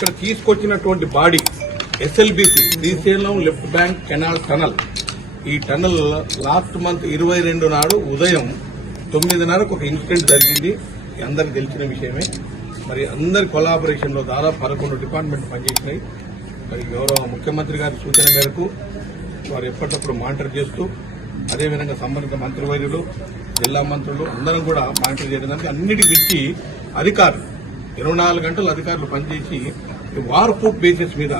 ఇక్కడ తీసుకొచ్చినటువంటి body SLBC Srisailam left bank canal tunnel. ఈ టనల్ లాస్ట్ మంత్ 22 నాడు ఉదయం 9:30కు ఒక ఇన్సిడెంట్ జరిగింది. అందరికి తెలిసిన విషయమే. మరి అందరి కొలాబరేషన్ లో దాదాపు 11 డిపార్ట్మెంట్ పనిచేసినాయి. మరి గౌరవ ముఖ్యమంత్రి గారి సూచన మేరకు వారు ఎప్పటికప్పుడు మానిటర్ చేస్తూ అదేవిధంగా సంబంధిత మంత్రివర్యులు జిల్లా మంత్రులు అందరం కూడా మానిటర్ చేయడానికి అన్నిటికి మించి అధికారులు 24 గంటలు అధికారులు పనిచేసి వార్ ప్రూఫ్ బేసిస్ మీద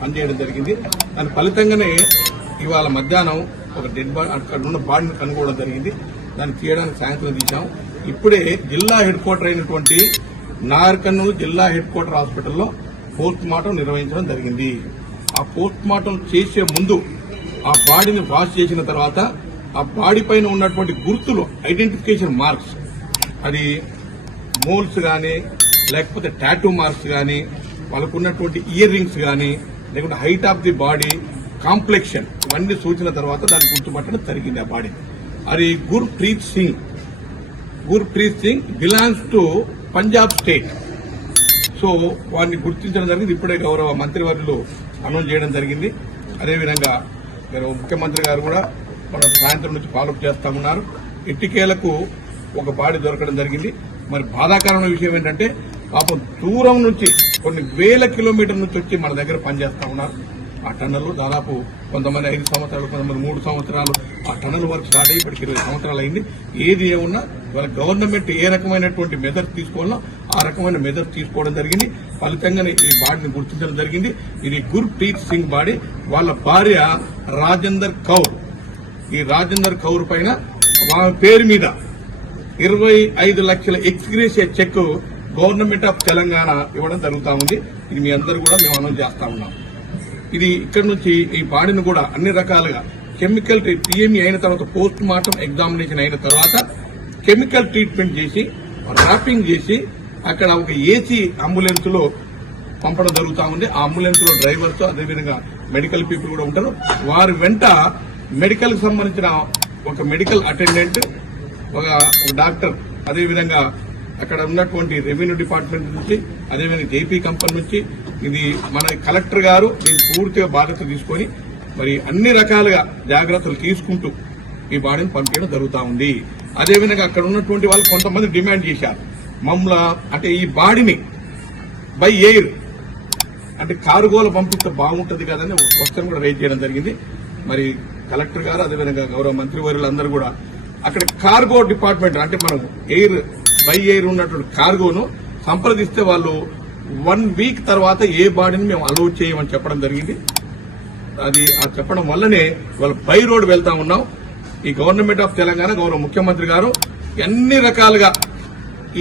పనిచేయడం జరిగింది. దాని ఫలితంగానే ఇవాళ మధ్యాహ్నం ఒక డెడ్ బాడీ అక్కడ ఉన్న బాడీని కనుగోవడం జరిగింది. దాన్ని తీయడానికి సాయంత్రం తీశాం. ఇప్పుడే జిల్లా హెడ్ క్వార్టర్ అయినటువంటి నాగర్కర్నూలు జిల్లా హెడ్ క్వార్టర్ హాస్పిటల్లో పోస్ట్ మార్టం నిర్వహించడం జరిగింది. ఆ పోస్ట్ మార్టం చేసే ముందు ఆ బాడీని వాష్ చేసిన తర్వాత ఆ బాడీ పైన ఉన్నటువంటి గుర్తులు ఐడెంటిఫికేషన్ మార్క్స్, అది మోల్స్ గానీ లేకపోతే టాటూ మార్క్స్ గానీ వాళ్ళకు ఉన్నటువంటి ఇయర్ రింగ్స్ గానీ లేకుంటే height of the body complexion ఇవన్నీ సూచన తర్వాత దాన్ని గుర్తుపట్టడం జరిగింది. ఆ బాడీ అది Gurpreet Singh belongs to Punjab state. So వారిని గుర్తించడం జరిగింది. ఇప్పుడే గౌరవ మంత్రివర్యులు అనౌన్స్ చేయడం జరిగింది. అదేవిధంగా ముఖ్యమంత్రి గారు కూడా మనం సాయంత్రం నుంచి ఫాలోఅప్ చేస్తామన్నారు. ఇట్టికేలకు ఒక బాడీ దొరకడం జరిగింది. మరి బాధాకరమైన విషయం ఏంటంటే పాపం దూరం నుంచి కొన్ని వేల కిలోమీటర్ల నుంచి వచ్చి మన దగ్గర పనిచేస్తా ఉన్నారు. ఆ టన్నల్ దాదాపు కొంతమంది 5 సంవత్సరాలు, కొంతమంది 3 సంవత్సరాలు ఆ టన్నల్ వర్క్ స్టార్ట్ అయ్యి ఇప్పటికి 20 సంవత్సరాలు అయింది. ఏది ఏమున్నా వాళ్ళ గవర్నమెంట్ ఏ రకమైనటువంటి మెజర్స్ తీసుకోవాలో ఆ రకమైన మెజర్స్ తీసుకోవడం జరిగింది. ఫలితంగానే ఈ బాడీని గుర్తించడం జరిగింది. ఇది గుర్ప్రీత్ సింగ్ బాడీ. వాళ్ళ భార్య రాజేందర్ కౌర్. ఈ రాజేందర్ కౌర్ పైన వాళ్ళ పేరు మీద 25 లక్షల ex gratia cheque government of Telangana ఇవ్వడం జరుగుతా ఉంది. ఇది మీ అందరూ కూడా మేము అనౌన్స్ చేస్తా ఉన్నాం. ఇది ఇక్కడ నుంచి ఈ బాడీని కూడా అన్ని రకాలుగా కెమికల్ పిఎంఈ అయిన తర్వాత పోస్ట్ మార్టం ఎగ్జామినేషన్ అయిన తర్వాత కెమికల్ ట్రీట్మెంట్ చేసి ర్యాపింగ్ చేసి అక్కడ ఒక ఏసీ అంబులెన్స్ లో పంపడం జరుగుతా ఉంది. ఆ అంబులెన్స్ లో డ్రైవర్స్ అదేవిధంగా మెడికల్ పీపుల్ కూడా ఉంటారు. వారి వెంట మెడికల్ కు సంబంధించిన ఒక మెడికల్ అటెండెంట్, ఒక డాక్టర్, అదేవిధంగా అక్కడ ఉన్నటువంటి రెవెన్యూ డిపార్ట్మెంట్ నుంచి అదేవిధంగా జేపీ కంపెనీ నుంచి ఇది మన కలెక్టర్ గారు దీన్ని పూర్తిగా బాధ్యత తీసుకొని మరి అన్ని రకాలుగా జాగ్రత్తలు తీసుకుంటూ ఈ బాడీని పంపించడం జరుగుతా ఉంది. అదేవిధంగా అక్కడ ఉన్నటువంటి వాళ్ళు కొంతమంది డిమాండ్ చేశారు మమ్మల్ని అంటే ఈ బాడీని బై ఎయిర్ అంటే కార్గోలో పంపిస్తే బాగుంటుంది కదని క్వశ్చన్ కూడా రైజ్ చేయడం జరిగింది. మరి కలెక్టర్ గారు అదేవిధంగా గౌరవ మంత్రివర్యులందరూ కూడా అక్కడ కార్గో డిపార్ట్మెంట్ అంటే మనం ఎయిర్ బై ఎయిర్ ఉన్నటువంటి కార్గోను సంప్రదిస్తే వాళ్ళు 1 వీక్ తర్వాత ఏ బాడీని మేము అలౌ చేయమని చెప్పడం జరిగింది. అది చెప్పడం వల్లనే వాళ్ళు బై రోడ్ వెళ్తా ఉన్నాం. ఈ గవర్నమెంట్ ఆఫ్ తెలంగాణ గౌరవ ముఖ్యమంత్రి గారు అన్ని రకాలుగా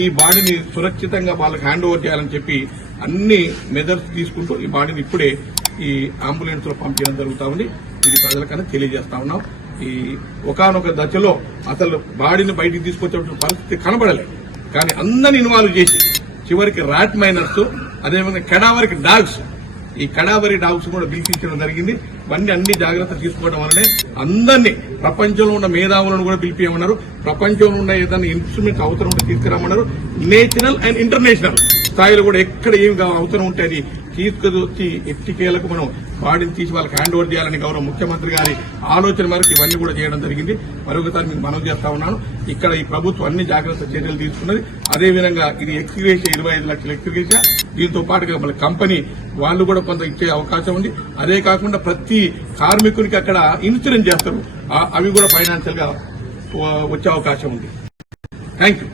ఈ బాడీని సురక్షితంగా వాళ్ళకి హ్యాండ్ ఓవర్ చేయాలని చెప్పి అన్ని మెజర్స్ తీసుకుంటూ ఈ బాడీని ఇప్పుడే ఈ అంబులెన్స్ లో పంపించడం జరుగుతా ఉంది. ఇది ప్రజలకన్నా తెలియజేస్తా ఉన్నాం. ఈ ఒకానొక దశలో అసలు బాడీని బయటికి తీసుకొచ్చే పరిస్థితి కనబడలేదు. కానీ అందరిని ఇన్వాల్వ్ చేసి చివరికి ర్యాట్ మైనర్స్ అదేవిధంగా కడావరికి డాగ్స్, ఈ కడావరి డాగ్స్ కూడా పిలిపించడం జరిగింది. ఇవన్నీ అన్ని జాగ్రత్తలు తీసుకోవడం వల్లనే అందరినీ ప్రపంచంలో ఉన్న మేధావులను కూడా పిలిపియమన్నారు. ప్రపంచంలో ఉన్న ఏదైనా ఇన్స్ట్రుమెంట్ అవసరం ఉంటే తీసుకురామన్నారు. నేషనల్ అండ్ ఇంటర్నేషనల్ స్థాయిలో కూడా ఎక్కడ ఏం అవసరం ఉంటే అది తీసుకొచ్చి ఎట్టికేలకు మనం బాడీని తీసి వాళ్ళకి హ్యాండ్ ఓవర్ చేయాలని గౌరవ ముఖ్యమంత్రి గారి ఆలోచన మేరకు ఇవన్నీ కూడా చేయడం జరిగింది. మరొకసారి మీకు మనవి చేస్తా ఉన్నాను. ఇక్కడ ఈ ప్రభుత్వం అన్ని జాగ్రత్త చర్యలు తీసుకున్నది. అదేవిధంగా ఇది ఎక్స్గ్రేషియా 25 లక్షల ఎక్స్గ్రేషియా, దీంతో పాటుగా మన కంపెనీ వాళ్ళు కూడా కొంత ఇచ్చే అవకాశం ఉంది. అదే కాకుండా ప్రతి కార్మికునికి అక్కడ ఇన్సూరెన్స్ చేస్తారు, అవి కూడా ఫైనాన్షియల్ గా వచ్చే అవకాశం ఉంది. Thank you.